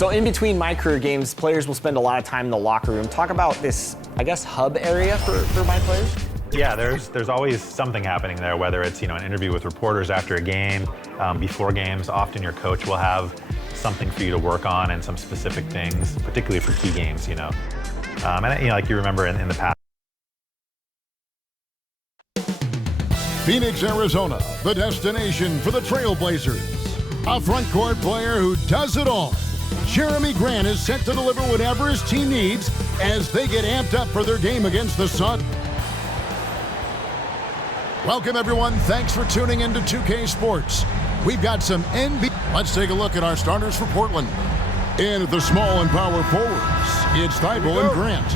So in between MyCAREER games, players will spend a lot of time in the locker room. Talk about this, I guess, hub area for my players. Yeah, there's always something happening there, whether it's an interview with reporters after a game, before games. Often your coach will have something for you to work on and some specific things, particularly for key games. And like you remember in the past. Phoenix, Arizona, the destination for the Trailblazers. A front court player who does it all. Jeremy Grant is set to deliver whatever his team needs as they get amped up for their game against the Sun. Welcome, everyone. Thanks for tuning into 2K Sports. We've got some NBA. Let's take a look at our starters for Portland. In at the small and power forwards, it's Thibault and Grant.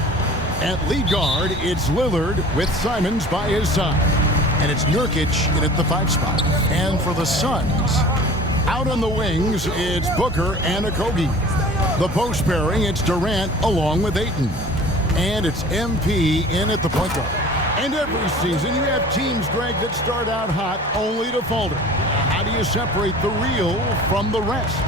At lead guard, it's Lillard with Simons by his side. And it's Nurkic in at the 5 spot. And for the Suns, out on the wings, it's Booker and Okogie. The post pairing, it's Durant along with Ayton. And it's MP in at the point guard. And every season you have teams, Greg, that start out hot only to falter. How do you separate the real from the rest?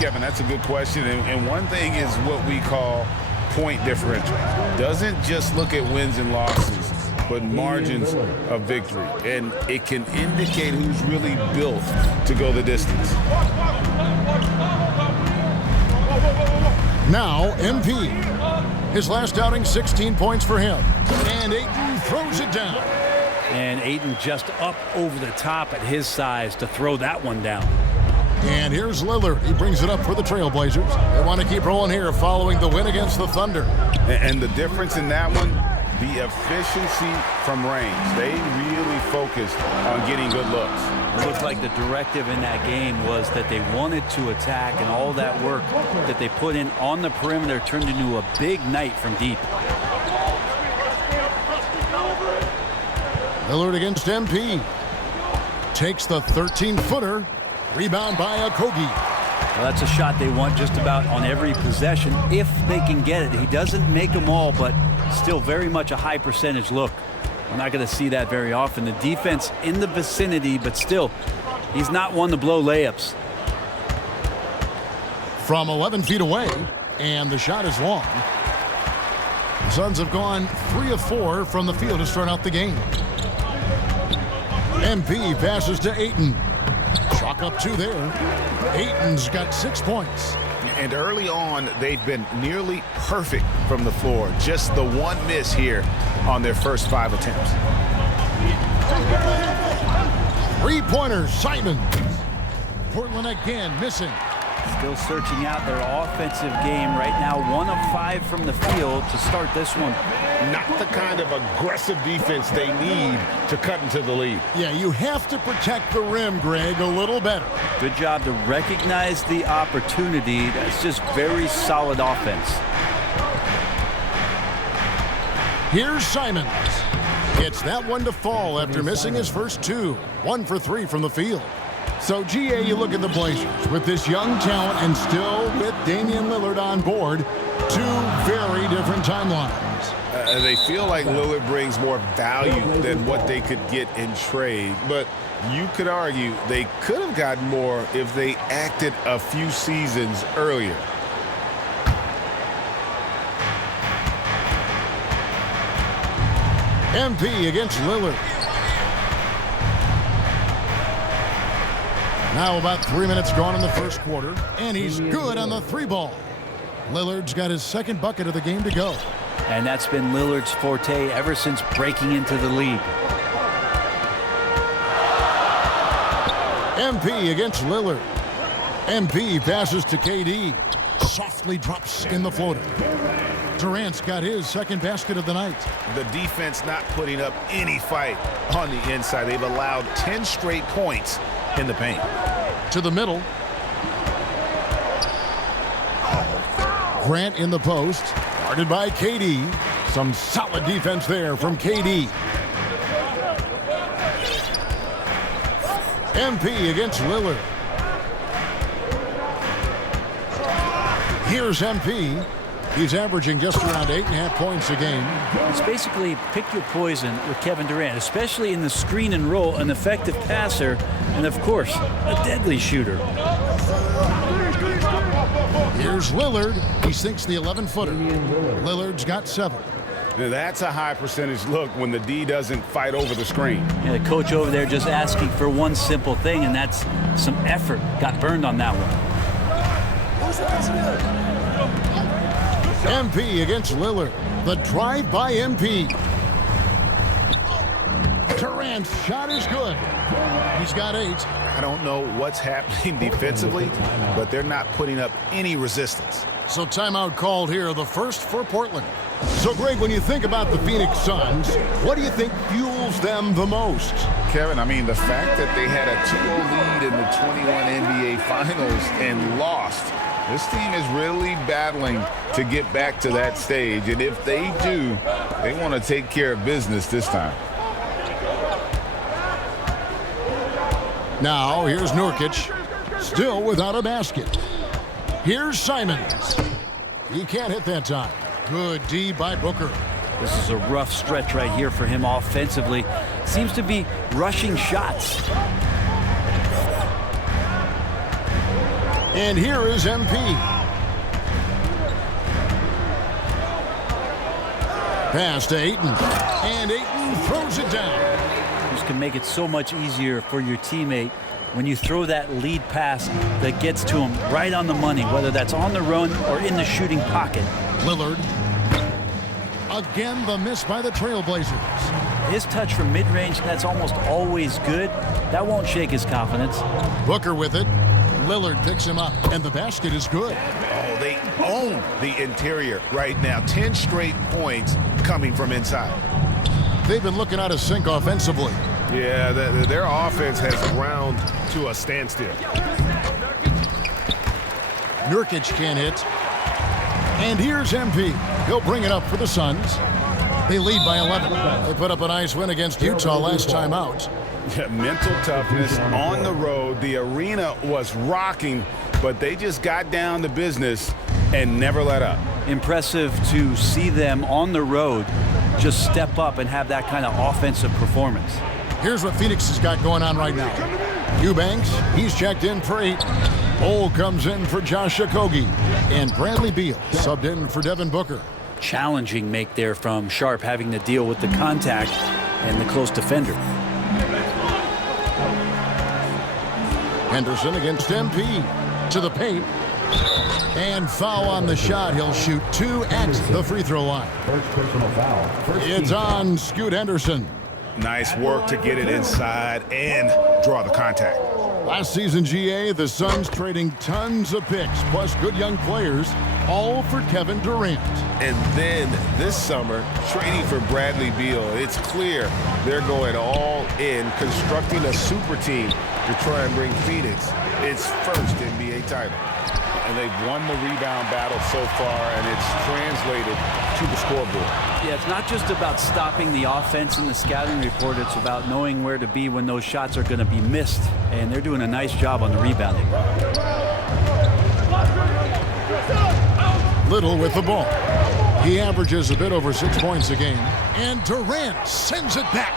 Kevin, that's a good question. And one thing is what we call point differential. Doesn't just look at wins and losses, but margins of victory. And it can indicate who's really built to go the distance. Now, MP. His last outing, 16 points for him. And Ayton throws it down. And Ayton just up over the top at his size to throw that one down. And here's Lillard. He brings it up for the Trailblazers. They want to keep rolling here following the win against the Thunder. And the difference in that one, the efficiency from range. They really focused on getting good looks. It looked like the directive in that game was that they wanted to attack, and all that work that they put in on the perimeter turned into a big night from deep. Lillard against MP. Takes the 13-footer. Rebound by Okogie. Well, that's a shot they want just about on every possession if they can get it. He doesn't make them all, but still very much a high percentage look. We're not going to see that very often. The defense in the vicinity, but still, he's not one to blow layups. From 11 feet away, and the shot is long. The Suns have gone 3 of 4 from the field to start out the game. MP passes to Ayton. Chalk up 2 there. Ayton's got 6 points. And early on, they've been nearly perfect from the floor. Just the one miss here on their first 5 attempts. 3-pointer, Simon. Portland again missing. Still searching out their offensive game right now. 1 of 5 from the field to start this one. Not the kind of aggressive defense they need to cut into the lead. Yeah, you have to protect the rim, Greg, a little better. Good job to recognize the opportunity. That's just very solid offense. Here's Simons. Gets that one to fall after missing his first 2. 1 for 3 from the field. So, GA, you look at the Blazers with this young talent and still with Damian Lillard on board. 2 very different timelines. They feel like Lillard brings more value than what they could get in trade. But you could argue they could have gotten more if they acted a few seasons earlier. MP against Lillard. Now about 3 minutes gone in the first quarter, and he's good on the 3-ball. Lillard's got his second bucket of the game to go. And that's been Lillard's forte ever since breaking into the league. MP against Lillard. MP passes to KD. Softly drops in the floater. Durant's got his second basket of the night. The defense not putting up any fight on the inside. They've allowed 10 straight points in the paint. To the middle. Grant in the post. Guarded by KD. Some solid defense there from KD. MP against Lillard. Here's MP. He's averaging just around 8.5 points a game. It's basically pick your poison with Kevin Durant, especially in the screen and roll, an effective passer, and of course, a deadly shooter. Here's Lillard. He sinks the 11-footer. Lillard's got 7. Now, that's a high percentage look when the D doesn't fight over the screen. Yeah, the coach over there just asking for one simple thing, and that's some effort. Got burned on that one. MP against Lillard. The drive by MP. Durant's shot is good. He's got 8. I don't know what's happening defensively, but they're not putting up any resistance. So timeout called here, the first for Portland. So Greg, when you think about the Phoenix Suns, what do you think fuels them the most? Kevin, I mean, the fact that they had a 2-0 lead in the 21 NBA Finals and lost. This team is really battling to get back to that stage, and if they do, they want to take care of business this time. Now, here's Nurkic, still without a basket. Here's Simons. He can't hit that time. Good D by Booker. This is a rough stretch right here for him offensively. Seems to be rushing shots. And here is MP. Pass to Ayton. And Ayton throws it down. This can make it so much easier for your teammate when you throw that lead pass that gets to him right on the money, whether that's on the run or in the shooting pocket. Lillard. Again, the miss by the Trailblazers. His touch from mid-range, that's almost always good. That won't shake his confidence. Booker with it. Lillard picks him up, and the basket is good. Oh, they own the interior right now. 10 straight points coming from inside. They've been looking out of sync offensively. Yeah, their offense has ground to a standstill. Nurkic can't hit. And here's MP. He'll bring it up for the Suns. They lead by 11. They put up a nice win against Utah last time out. Yeah, mental toughness on the road. The arena was rocking, but they just got down to business and never let up. Impressive to see them on the road just step up and have that kind of offensive performance. Here's what Phoenix has got going on right now. Eubanks, he's checked in for 8. Ole comes in for Josh Okogie. And Bradley Beal subbed in for Devin Booker. Challenging make there from Sharp, having to deal with the contact and the close defender. Henderson against MP. To the paint. And foul on the shot. He'll shoot 2 at the free throw line. It's on Scoot Henderson. Nice work to get it inside and draw the contact. Last season, GA, the Suns trading tons of picks, plus good young players, all for Kevin Durant. And then this summer, trading for Bradley Beal. It's clear they're going all in, constructing a super team to try and bring Phoenix its first NBA title. And they've won the rebound battle so far, and it's translated to the scoreboard. Yeah, it's not just about stopping the offense in the scouting report. It's about knowing where to be when those shots are going to be missed. And they're doing a nice job on the rebounding. Little with the ball. He averages a bit over 6 points a game. And Durant sends it back.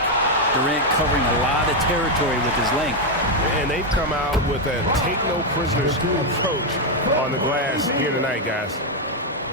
Durant covering a lot of territory with his length. And they've come out with a take-no-prisoners approach on the glass here tonight, guys.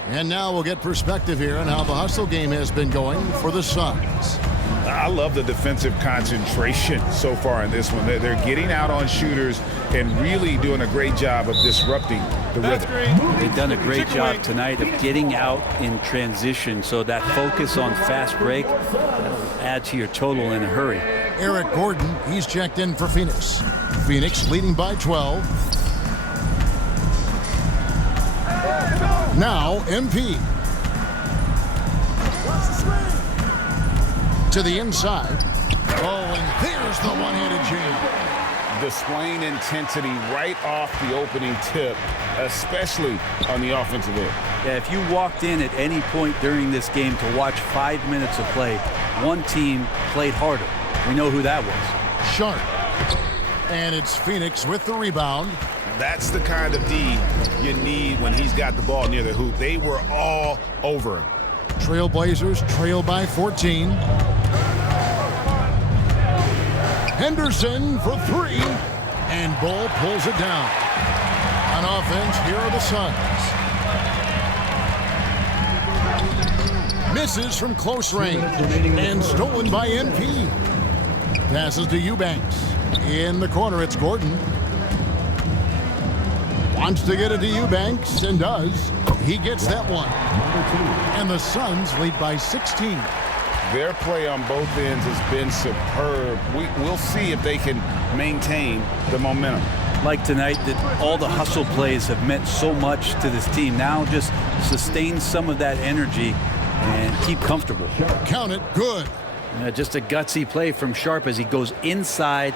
And now we'll get perspective here on how the hustle game has been going for the Suns. I love the defensive concentration so far in this one. They're getting out on shooters and really doing a great job of disrupting the rhythm. They've done a great job tonight of getting out in transition, so that focus on fast break that'll add to your total in a hurry. Eric Gordon, he's checked in for Phoenix. Phoenix leading by 12. Now MP. To the inside. Oh, and there's the one-handed jam. Displaying intensity right off the opening tip, especially on the offensive end. Yeah, if you walked in at any point during this game to watch 5 minutes of play, one team played harder. We know who that was. Sharp. And it's Phoenix with the rebound. That's the kind of D you need when he's got the ball near the hoop. They were all over him. Trailblazers trail by 14. Henderson for 3. And Bull pulls it down. On offense, here are the Suns. Misses from close range and stolen by MP. Passes to Eubanks. In the corner, it's Gordon. Wants to get it to Eubanks and does. He gets that one. And the Suns lead by 16. Their play on both ends has been superb. We'll see if they can maintain the momentum. Like tonight, that all the hustle plays have meant so much to this team. Now just sustain some of that energy and keep comfortable. Count it, good. Just a gutsy play from Sharp as he goes inside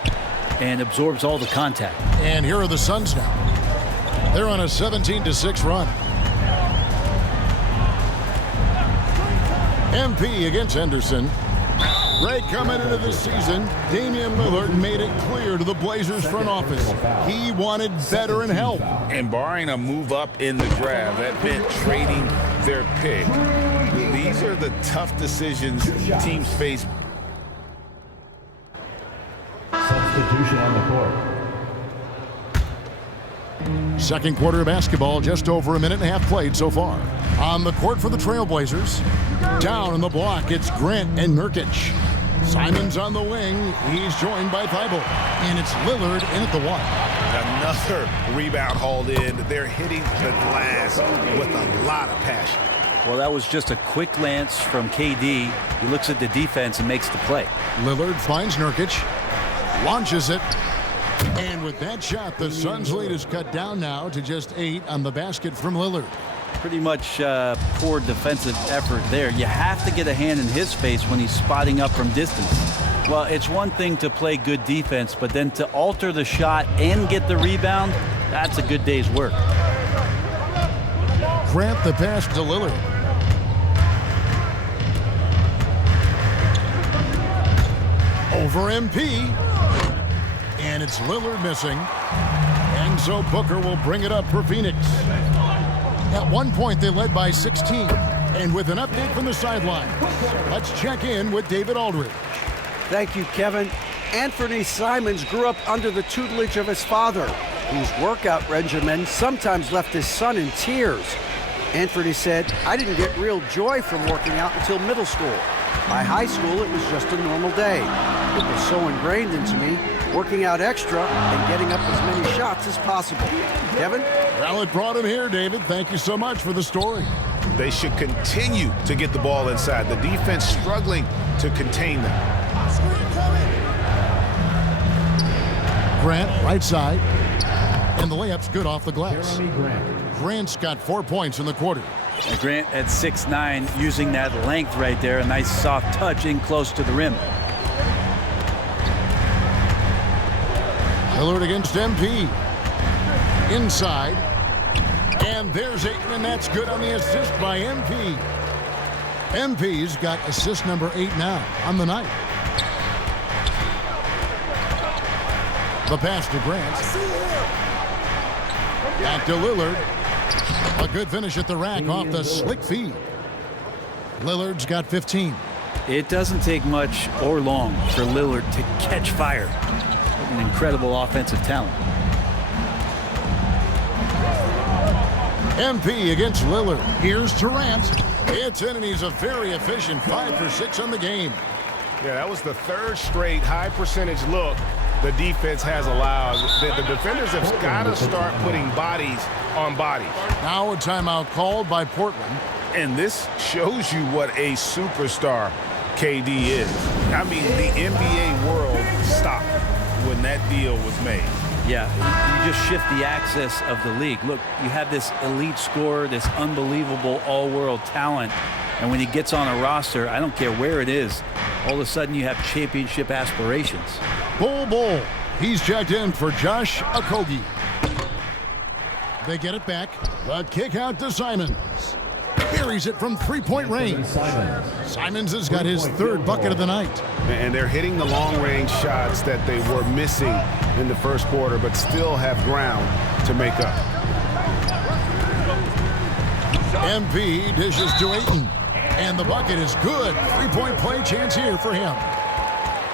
and absorbs all the contact. And here are the Suns now. They're on a 17-6 run. MP against Henderson. Right coming into the season, Damian Lillard made it clear to the Blazers front office he wanted veteran help. And barring a move up in the draft, that meant trading their pick. These are the tough decisions teams face. Substitution on the court. Second quarter of basketball, just over a minute and a half played so far. On the court for the Trailblazers. Down in the block, it's Grant and Nurkic. Simons on the wing. He's joined by Thibault. And it's Lillard in at the one. Another rebound hauled in. They're hitting the glass with a lot of passion. Well, that was just a quick glance from KD. He looks at the defense and makes the play. Lillard finds Nurkic. Launches it. And with that shot, the Suns' lead is cut down now to just 8 on the basket from Lillard. Pretty much poor defensive effort there. You have to get a hand in his face when he's spotting up from distance. Well, it's one thing to play good defense, but then to alter the shot and get the rebound, that's a good day's work. Grant the pass to Lillard. Over MP. And it's Lillard missing. And so Booker will bring it up for Phoenix. At one point, they led by 16. And with an update from the sideline, let's check in with David Aldridge. Thank you, Kevin. Anthony Simons grew up under the tutelage of his father, whose workout regimen sometimes left his son in tears. Anthony said, "I didn't get real joy from working out until middle school. By high school, it was just a normal day. It was so ingrained into me, working out extra and getting up as many shots as possible." Kevin? Well, it brought him here, David. Thank you so much for the story. They should continue to get the ball inside. The defense struggling to contain them. Grant, right side. And the layup's good off the glass. Grant's got 4 points in the quarter. Grant at 6'9", using that length right there. A nice soft touch in close to the rim. Lillard against MP. Inside. And there's Ayton, and that's good on the assist by MP. MP's got assist number 8 now on the night. The pass to Grant. Back to Lillard. A good finish at the rack off the slick feed. Lillard's got 15. It doesn't take much or long for Lillard to catch fire. An incredible offensive talent. MP against Lillard. Here's Durant. It's in, and he's a very efficient 5 for 6 on the game. Yeah, that was the third straight high percentage look the defense has allowed. The defenders have got to start putting bodies on bodies. Now a timeout called by Portland. And this shows you what a superstar KD is. I mean, the NBA world stopped when that deal was made. Yeah, you just shift the axis of the league. Look, you have this elite scorer, this unbelievable all-world talent, and when he gets on a roster, I don't care where it is, all of a sudden you have championship aspirations. Bull. He's checked in for Josh Okogie. They get it back. The kick out to Simons. Buries it from three-point range. Simons has got his third bucket of the night. And they're hitting the long-range shots that they were missing in the first quarter, but still have ground to make up. MP dishes to Ayton. And the bucket is good. Three-point play chance here for him.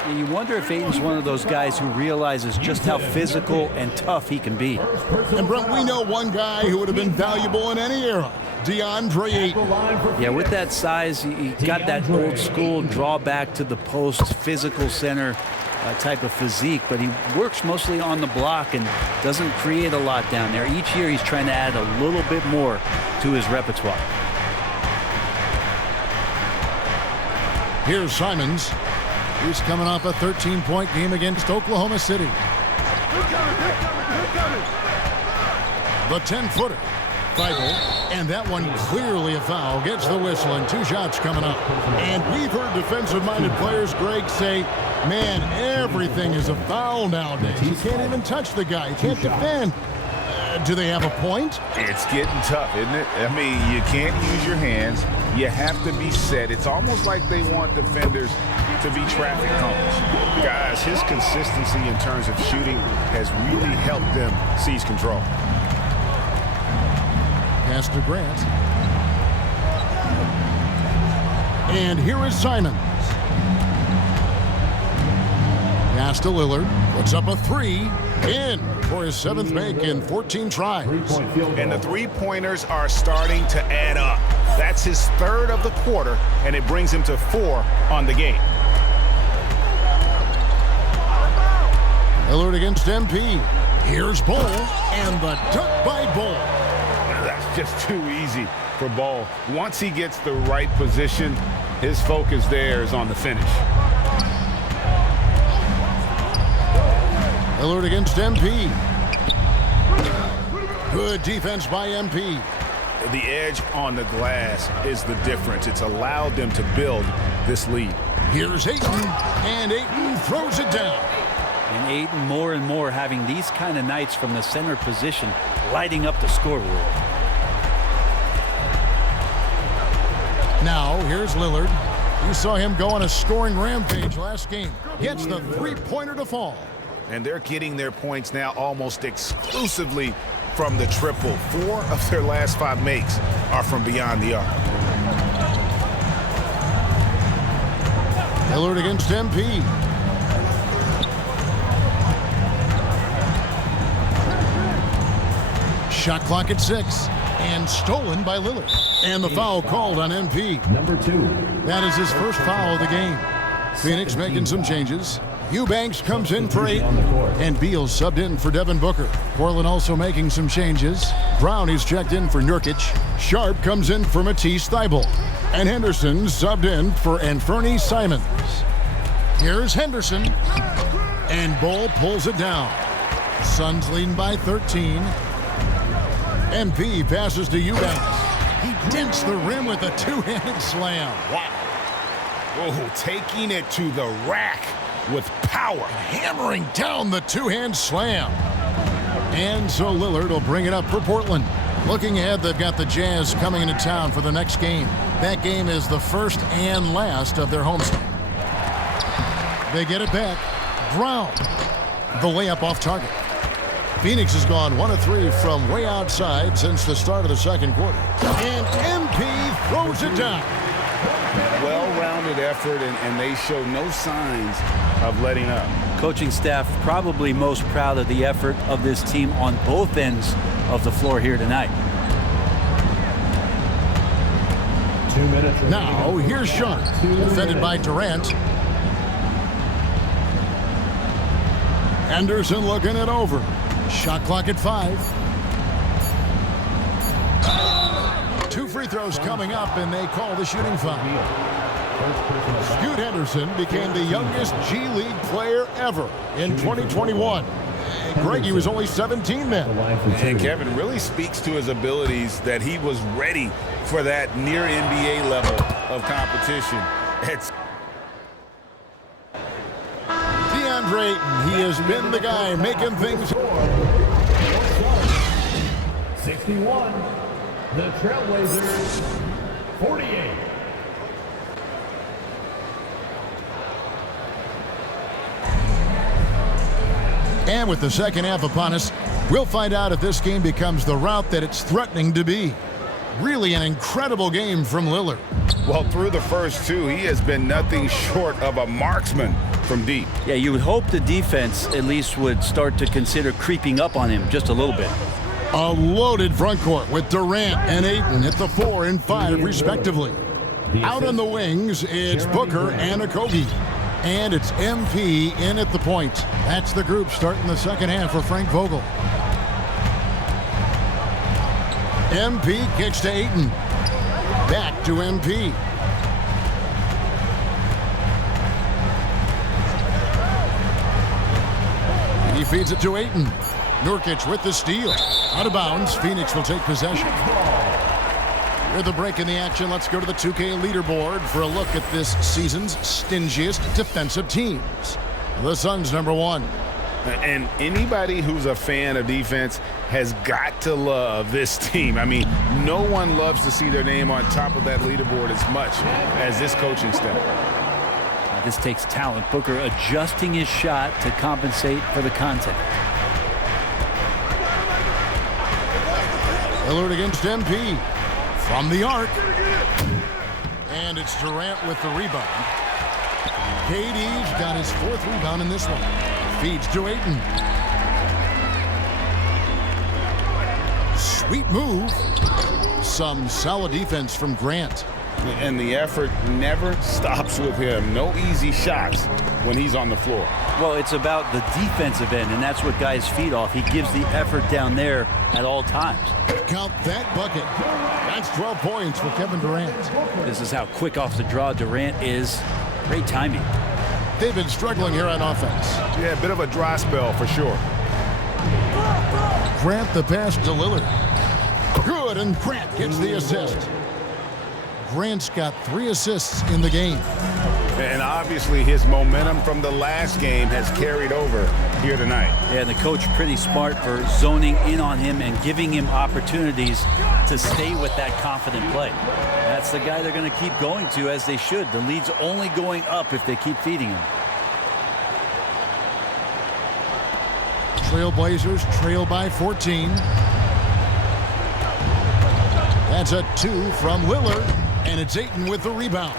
And you wonder if Ayton's one of those guys who realizes just how physical and tough he can be. And Brent, we know one guy who would have been valuable in any era, DeAndre Ayton. Yeah, with that size, he got that old school draw back to the post, physical center type of physique, but he works mostly on the block and doesn't create a lot down there. Each year he's trying to add a little bit more to his repertoire. Here's Simons. He's coming off a 13-point game against Oklahoma City. The 10-footer. And that one clearly a foul. Gets the whistle and 2 shots coming up. And we've heard defensive-minded players, Greg, say, man, everything is a foul nowadays. You can't even touch the guy. You can't defend. Do they have a point? It's getting tough, isn't it? I mean, you can't use your hands. You have to be set. It's almost like they want defenders to be traffic cones. Guys, his consistency in terms of shooting has really helped them seize control. Pass to Grant. And here is Simons. Pass to Lillard. Puts up a 3. In for his 7th make in 14 tries. And the three-pointers are starting to add up. That's his 3rd of the quarter, and it brings him to 4 on the game. Lillard against MP. Here's Ball, and the dunk by Ball. That's just too easy for Ball. Once he gets the right position, his focus there is on the finish. Lillard against MP. Good defense by MP. The edge on the glass is the difference. It's allowed them to build this lead. Here's Ayton, and Ayton throws it down. And Ayton more and more having these kind of nights from the center position, lighting up the scoreboard. Now, here's Lillard. You saw him go on a scoring rampage last game. Gets the three-pointer to fall. And they're getting their points now almost exclusively from the triple. 4 of their last 5 makes are from beyond the arc. Lillard against MP. Shot clock at 6. And stolen by Lillard. And the foul called on MP. Number 2. That is his first foul of the game. Phoenix making some changes. Eubanks comes in for 8, and Beal subbed in for Devin Booker. Portland also making some changes. Brown is checked in for Nurkic. Sharp comes in for Matisse Thybulle. And Henderson subbed in for Anfernee Simons. Here's Henderson. And Bull pulls it down. Suns leading by 13. MP passes to Eubanks. He dents the rim with a 2-handed slam. Wow. Oh, taking it to the rack with power. Hammering down the 2-hand slam. And so Lillard will bring it up for Portland. Looking ahead, they've got the Jazz coming into town for the next game. That game is the first and last of their homestand. They get it back. Brown. The layup off target. Phoenix has gone 1 of 3 from way outside since the start of the second quarter. And MP throws it down. Well-rounded effort, and they show no signs of letting up. Coaching staff probably most proud of the effort of this team on both ends of the floor here tonight. 2 minutes. Now, here's Sharp, defended by Durant. Anderson looking it over. Shot clock at 5. 2 free throws coming up, and they call the shooting foul. Scoot Henderson became the youngest G League player ever in 2021. Greg, he was only 17 then. And Kevin really speaks to his abilities that he was ready for that near NBA level of competition. It's DeAndre Ayton, he has been the guy making things. 61. The Trailblazers, 48. And with the second half upon us, we'll find out if this game becomes the route that it's threatening to be. Really an incredible game from Lillard. Well, through the first 2, he has been nothing short of a marksman from deep. Yeah, you would hope the defense at least would start to consider creeping up on him just a little bit. A loaded front court with Durant and Ayton at the 4 and 5 respectively. Out on the wings, it's Booker and Okogie. And it's MP in at the point. That's the group starting the second half for Frank Vogel. MP kicks to Ayton. Back to MP. He feeds it to Ayton. Nurkic with the steal. Out of bounds. Phoenix will take possession. With a break in the action, let's go to the 2K leaderboard for a look at this season's stingiest defensive teams. The Suns #1. And anybody who's a fan of defense has got to love this team. I mean, no one loves to see their name on top of that leaderboard as much as this coaching staff. This takes talent. Booker adjusting his shot to compensate for the contact. Lillard against MP. From the arc. And it's Durant with the rebound. KD's got his 4th rebound in this one. Feeds to Ayton. Sweet move. Some solid defense from Grant. And the effort never stops with him. No easy shots when he's on the floor. Well, it's about the defensive end, and that's what guys feed off. He gives the effort down there at all times. Count that bucket. That's 12 points for Kevin Durant. This is how quick off the draw Durant is. Great timing. They've been struggling here on offense. Yeah, a bit of a dry spell for sure. Grant the pass to Lillard. Good, and Grant gets the assist. Grant's got 3 assists in the game. And obviously his momentum from the last game has carried over here tonight. Yeah, and the coach pretty smart for zoning in on him and giving him opportunities to stay with that confident play. That's the guy they're going to keep going to, as they should. The lead's only going up if they keep feeding him. Trailblazers trail by 14. That's a 2 from Lillard, and it's Ayton with the rebound.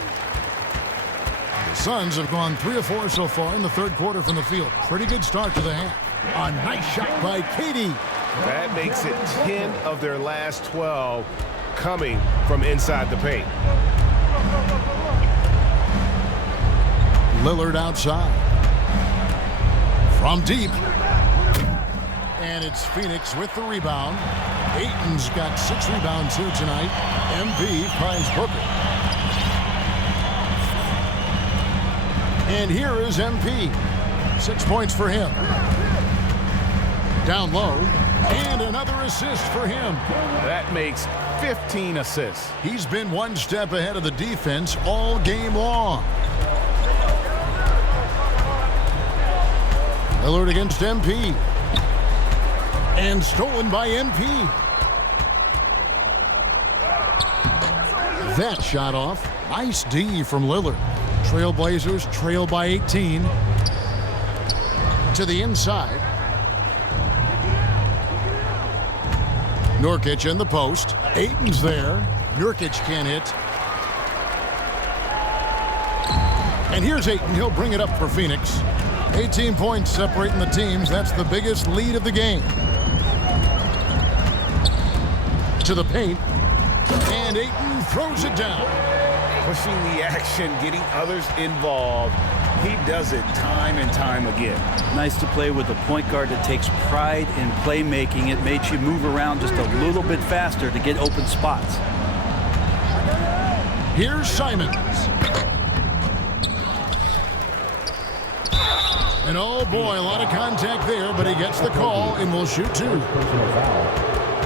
The Suns have gone 3 of 4 so far in the 3rd quarter from the field. Pretty good start to the half. A nice shot by KD. That makes it 10 of their last 12 coming from inside the paint. Lillard outside. From deep. And it's Phoenix with the rebound. Ayton's got 6 rebounds here tonight. MP finds Booker. And here is MP. 6 points for him. Down low. And another assist for him. That makes 15 assists. He's been one step ahead of the defense all game long. Lillard against MP. And stolen by MP. That shot off. Nice D from Lillard. Trailblazers trail by 18. To the inside. Nurkic in the post. Ayton's there. Nurkic can't hit. And here's Ayton. He'll bring it up for Phoenix. 18 points separating the teams. That's the biggest lead of the game. To the paint. And Ayton throws it down. Pushing the action, getting others involved. He does it time and time again. Nice to play with a point guard that takes pride in playmaking. It makes you move around just a little bit faster to get open spots. Here's Simons. And oh boy, a lot of contact there, but he gets the call and will shoot 2.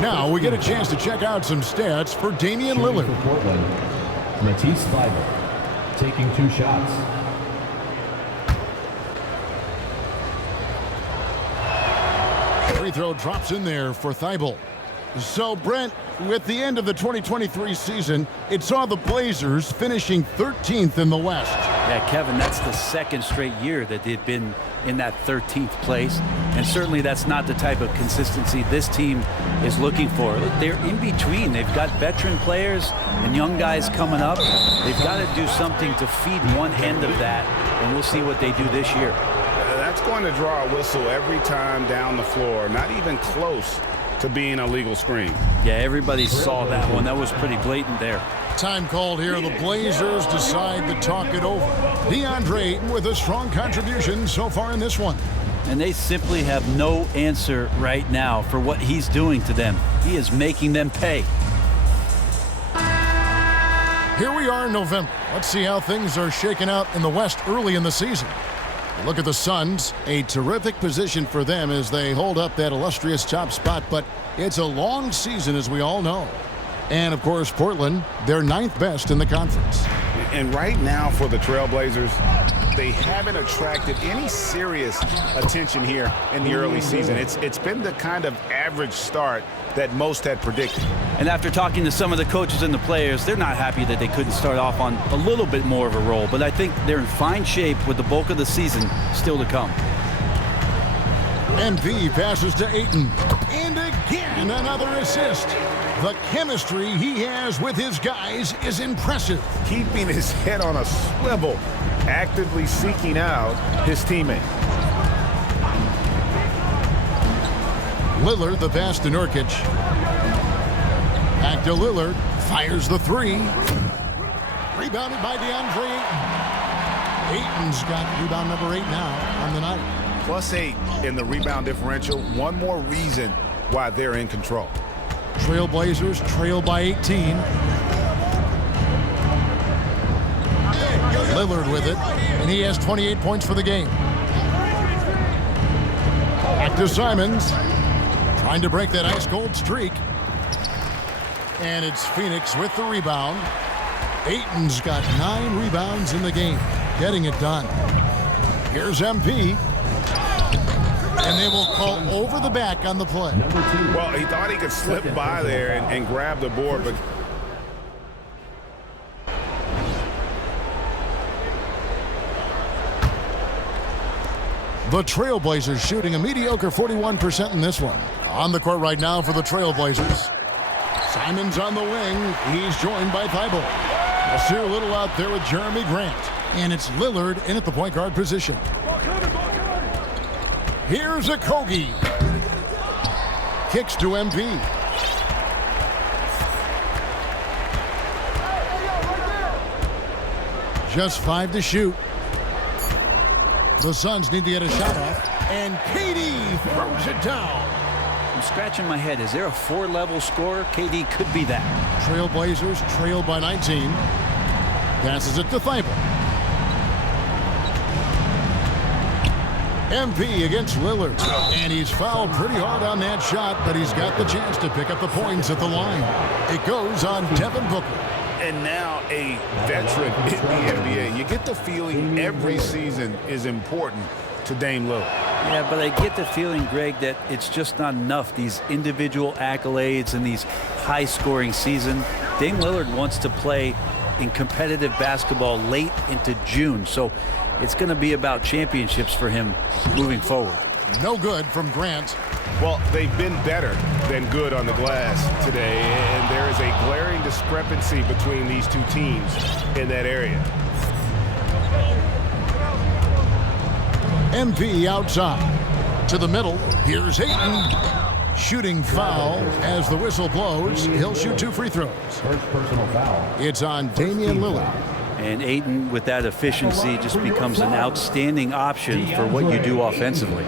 Now we get a chance to check out some stats for Damian Lillard. For Portland, Matisse Thybulle taking 2 shots. Free throw drops in there for Thybulle. So, Brent, with the end of the 2023 season, it saw the Blazers finishing 13th in the West. Yeah, Kevin, that's the 2nd straight year that they've been in that 13th place. And certainly that's not the type of consistency this team is looking for. They're in between. They've got veteran players and young guys coming up. They've got to do something to feed one end of that, and we'll see what they do this year. That's going to draw a whistle every time down the floor, not even close to being a legal screen. Yeah, everybody saw that one. That was pretty blatant there. Time called here. The Blazers decide to talk it over. DeAndre Ayton with a strong contribution so far in this one. And they simply have no answer right now for what he's doing to them. He is making them pay. Here we are in November. Let's see how things are shaking out in the West early in the season. Look at the Suns. A terrific position for them as they hold up that illustrious top spot, but it's a long season, as we all know. And, of course, Portland, they're 9th best in the conference. And right now for the Trailblazers, they haven't attracted any serious attention here in the early season. It's been the kind of average start that most had predicted. And after talking to some of the coaches and the players, they're not happy that they couldn't start off on a little bit more of a roll. But I think they're in fine shape with the bulk of the season still to come. MP passes to Ayton. And again, another assist. The chemistry he has with his guys is impressive. Keeping his head on a swivel, actively seeking out his teammate. Lillard, the pass to Nurkic. Back to Lillard. Fires the three. Rebounded by DeAndre Ayton. Ayton's got rebound number 8 now on the night. +8 in the rebound differential. One more reason why they're in control. Trailblazers trail by 18. Lillard with it, and he has 28 points for the game. Back to Simons, trying to break that ice-cold streak. And it's Phoenix with the rebound. Ayton's got 9 rebounds in the game, getting it done. Here's MP. And they will call over the back on the play. Well, he thought he could slip by there and grab the board, but the Trailblazers shooting a mediocre 41% in this one. On the court right now for the Trailblazers. Simons on the wing. He's joined by Thibault. Nasir Little out there with Jeremy Grant. And it's Lillard in at the point guard position. Here's a Kogi. Kicks to MP. Just 5 to shoot. The Suns need to get a shot off. And KD throws it down. I'm scratching my head. Is there a 4-level scorer? KD could be that. Trailblazers trail by 19. Passes it to Thibault. MP against Lillard. And he's fouled pretty hard on that shot, but he's got the chance to pick up the points at the line. It goes on Devin Booker. and now a veteran in the NBA. You get the feeling every season is important to Dame Lillard. Yeah, but I get the feeling, Greg, that it's just not enough, these individual accolades and these high-scoring season. Dame Lillard wants to play in competitive basketball late into June, so it's going to be about championships for him moving forward. No good from Grant. Well, they've been better than good on the glass today, and there is a glaring discrepancy between these two teams in that area. MP outside to the middle. Here's Ayton. Shooting foul as the whistle blows. He'll shoot 2 free throws. First personal foul. It's on Damian Lillard. And Ayton, with that efficiency, just becomes an outstanding option for what you do offensively.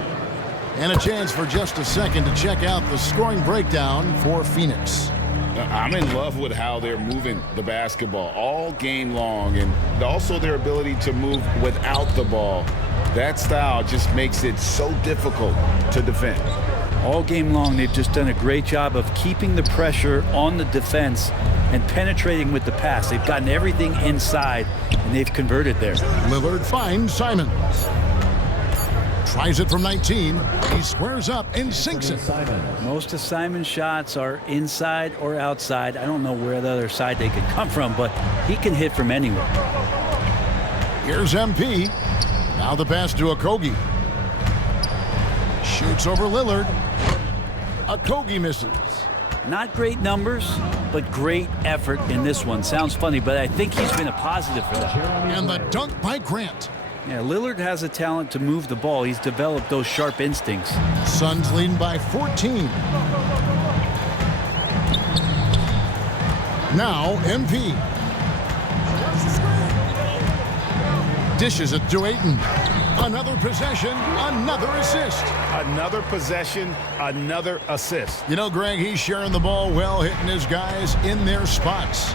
And a chance for just a second to check out the scoring breakdown for Phoenix. I'm in love with how they're moving the basketball all game long, and also their ability to move without the ball. That style just makes it so difficult to defend. All game long, they've just done a great job of keeping the pressure on the defense and penetrating with the pass. They've gotten everything inside, and they've converted there. Lillard finds Simons. Tries it from 19. He squares up and sinks it. Most of Simon's shots are inside or outside. I don't know where the other side they could come from, but he can hit from anywhere. Here's MP. Now the pass to Okogie. Shoots over Lillard. Okogie misses. Not great numbers, but great effort in this one. Sounds funny, but I think he's been a positive for that. And the dunk by Grant. Yeah, Lillard has a talent to move the ball. He's developed those sharp instincts. Suns leading by 14. Now MP. Dishes it to Ayton. Another possession, another assist. Another possession, another assist. You know, Greg, he's sharing the ball well, hitting his guys in their spots.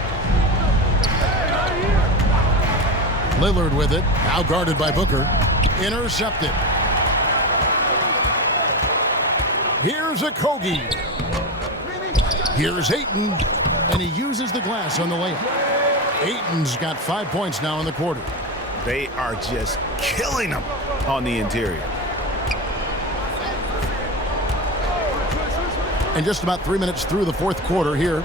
Lillard with it, now guarded by Booker. Intercepted. Here's Okogie. Here's Ayton, and he uses the glass on the layup. Ayton's got 5 points now in the quarter. They are just killing them on the interior. And just about 3 minutes through the fourth quarter here.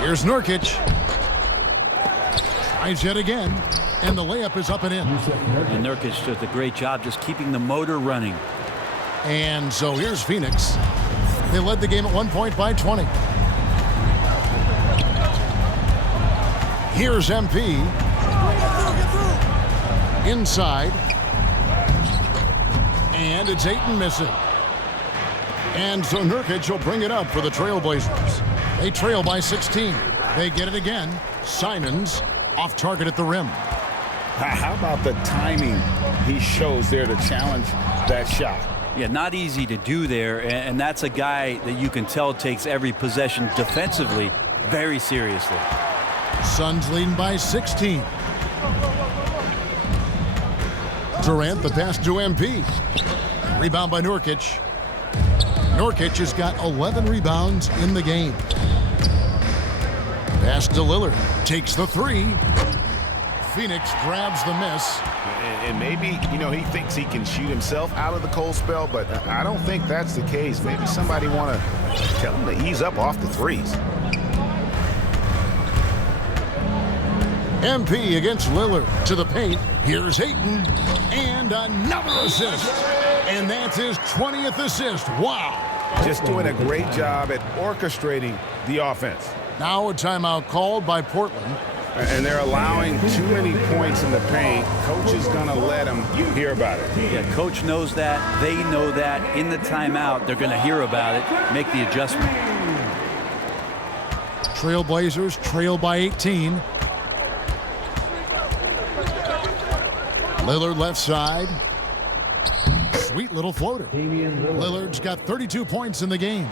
Here's Nurkic. Tries yet again, and the layup is up and in. And Nurkic does a great job just keeping the motor running. And so here's Phoenix. They led the game at 1 point by 20. Here's MP. Inside. And it's Ayton missing. And so Nurkic will bring it up for the Trailblazers. They trail by 16. They get it again. Simons off target at the rim. How about the timing he shows there to challenge that shot? Yeah, not easy to do there, and that's a guy that you can tell takes every possession defensively very seriously. Suns leading by 16. Durant, the pass to MP. Rebound by Nurkic. Nurkic has got 11 rebounds in the game. Pass to Lillard. Takes the three. Phoenix grabs the miss. And maybe, you know, he thinks he can shoot himself out of the cold spell, but I don't think that's the case. Maybe somebody want to tell him to ease up off the threes. MP against Lillard to the paint. Here's Ayton. And another assist. And that's his 20th assist. Wow. Just doing a great job at orchestrating the offense. Now a timeout called by Portland. And they're allowing too many points in the paint. Coach is going to let them hear about it. Yeah, coach knows that. They know that. In the timeout, they're going to hear about it, make the adjustment. Trailblazers trail by 18. Lillard left side. Sweet little floater. Lillard's got 32 points in the game.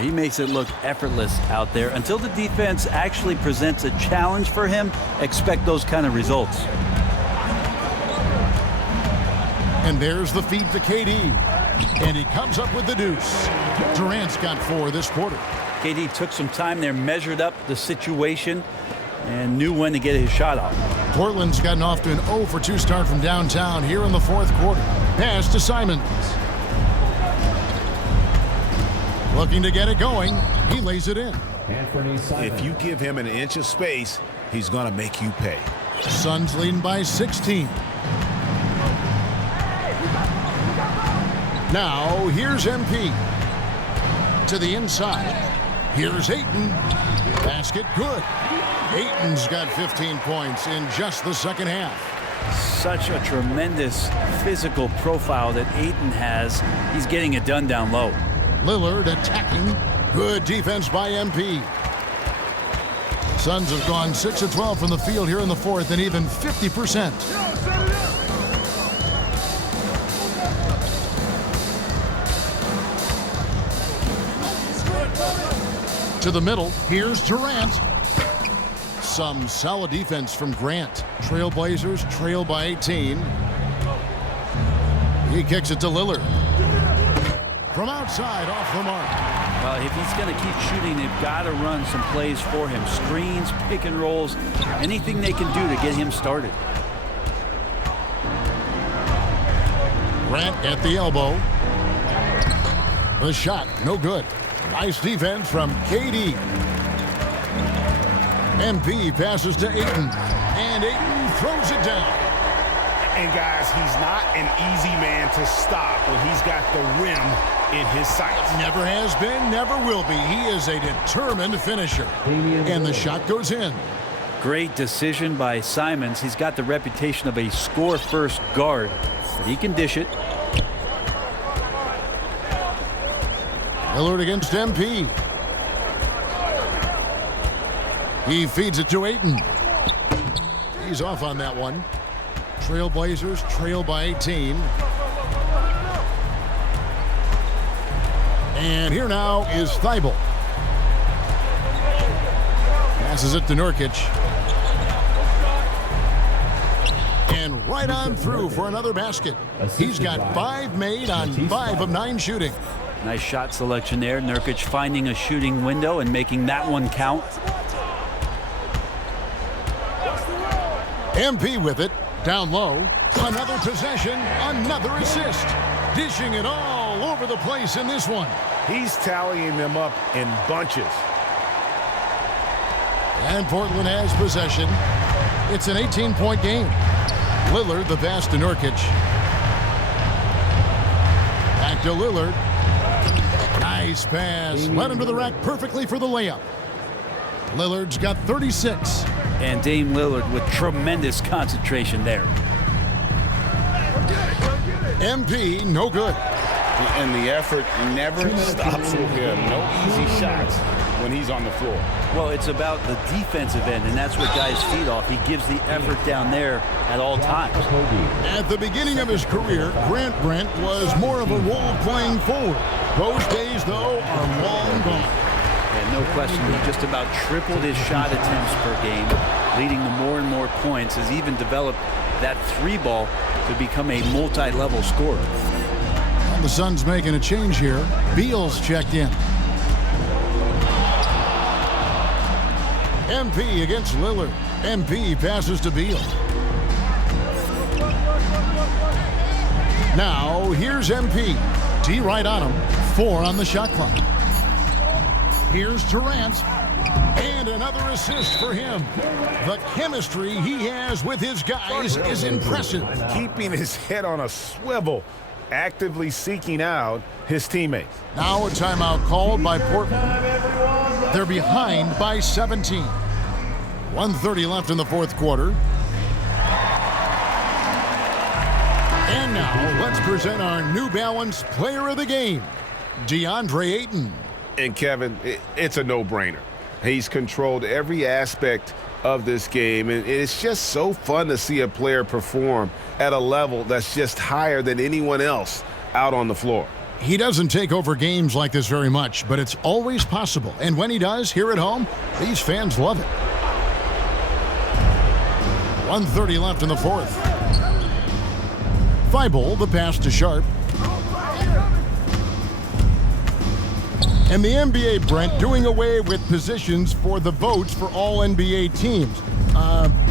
He makes it look effortless out there. Until the defense actually presents a challenge for him, expect those kind of results. And there's the feed to KD. And he comes up with the deuce. Durant's got 4 this quarter. KD took some time there, measured up the situation, and knew when to get his shot off. Portland's gotten off to an 0 for 2 start from downtown here in the fourth quarter. Pass to Simons. Looking to get it going. He lays it in. If you give him an inch of space, he's going to make you pay. Suns leading by 16. Now, here's MP. To the inside. Here's Ayton. Basket good. Ayton's got 15 points in just the second half. Such a tremendous physical profile that Ayton has. He's getting it done down low. Lillard attacking. Good defense by MP. Suns have gone 6 of 12 from the field here in the fourth and even 50%. To the middle, here's Durant. Some solid defense from Grant. Trailblazers trail by 18. He kicks it to Lillard. From outside, off the mark. Well, if he's going to keep shooting, they've got to run some plays for him. Screens, pick and rolls, anything they can do to get him started. Grant at the elbow. The shot, no good. Nice defense from KD. MP passes to Ayton. And Ayton throws it down. And guys, he's not an easy man to stop when he's got the rim in his sights. Never has been, never will be. He is a determined finisher. And the shot goes in. Great decision by Simons. He's got the reputation of a score-first guard, but he can dish it. Lillard against MP. He feeds it to Ayton. He's off on that one. Trailblazers trail by 18. And here now is Thibault. Passes it to Nurkic. And right on through for another basket. He's got 5 made on 5 of 9 shooting. Nice shot selection there. Nurkic finding a shooting window and making that one count. MP with it. Down low. Another possession. Another assist. Dishing it all over the place in this one. He's tallying them up in bunches. And Portland has possession. It's an 18-point game. Lillard, the pass to Nurkic. Back to Lillard. Nice pass. Led him to the rack perfectly for the layup. Lillard's got 36. And Dame Lillard with tremendous concentration there. MP, no good. And the effort never stops with him. No easy shots when he's on the floor. Well, it's about the defensive end, and that's what guys feed off. He gives the effort down there at all times. At the beginning of his career, Grant was more of a role playing forward. Those days, though, are long gone. And no question, he just about tripled his shot attempts per game, leading to more and more points, has even developed that 3-ball to become a multi-level scorer. Well, the Suns making a change here. Beal's checked in. MP against Lillard. MP passes to Beal. Now, here's MP. D right on him. 4 on the shot clock. Here's Durant. And another assist for him. The chemistry he has with his guys is impressive. Keeping his head on a swivel, actively seeking out his teammates. Now a timeout called by Portland. They're behind by 17. 1:30 left in the fourth quarter. And now let's present our New Balance Player of the Game, DeAndre Ayton. And Kevin, it's a no-brainer. He's controlled every aspect of this game, and it's just so fun to see a player perform at a level that's just higher than anyone else out on the floor. He doesn't take over games like this very much, but it's always possible. And when he does, here at home, these fans love it. 1:30 left in the fourth. Thibault, the pass to Sharp. And the NBA, Brent, doing away with positions for the votes for all NBA teams.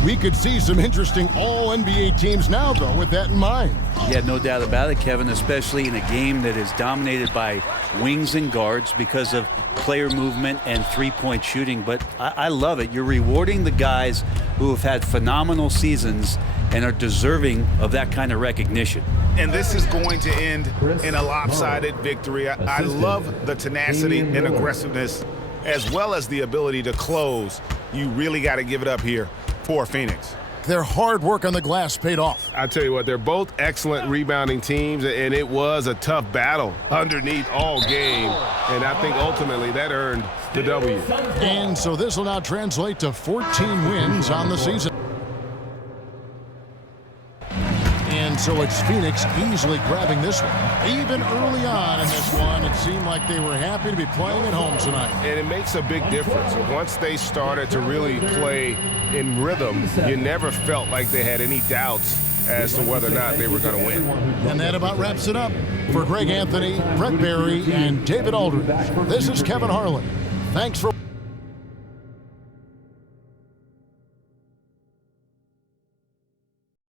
We could see some interesting all NBA teams now, though, with that in mind. Yeah, no doubt about it, Kevin, especially in a game that is dominated by wings and guards because of player movement and three-point shooting. But I love it. You're rewarding the guys who have had phenomenal seasons and are deserving of that kind of recognition. And this is going to end in a lopsided victory. I love the tenacity and aggressiveness as well as the ability to close. You really got to give it up here for Phoenix. Their hard work on the glass paid off. I tell you what, they're both excellent rebounding teams, and it was a tough battle underneath all game. And I think ultimately that earned the W. And so this will now translate to 14 wins on the season. And so it's Phoenix easily grabbing this one. Even early on in this one, it seemed like they were happy to be playing at home tonight. And it makes a big difference. Once they started to really play in rhythm, you never felt like they had any doubts as to whether or not they were going to win. And that about wraps it up. For Greg Anthony, Brett Barry, and David Aldridge, this is Kevin Harlan. Thanks for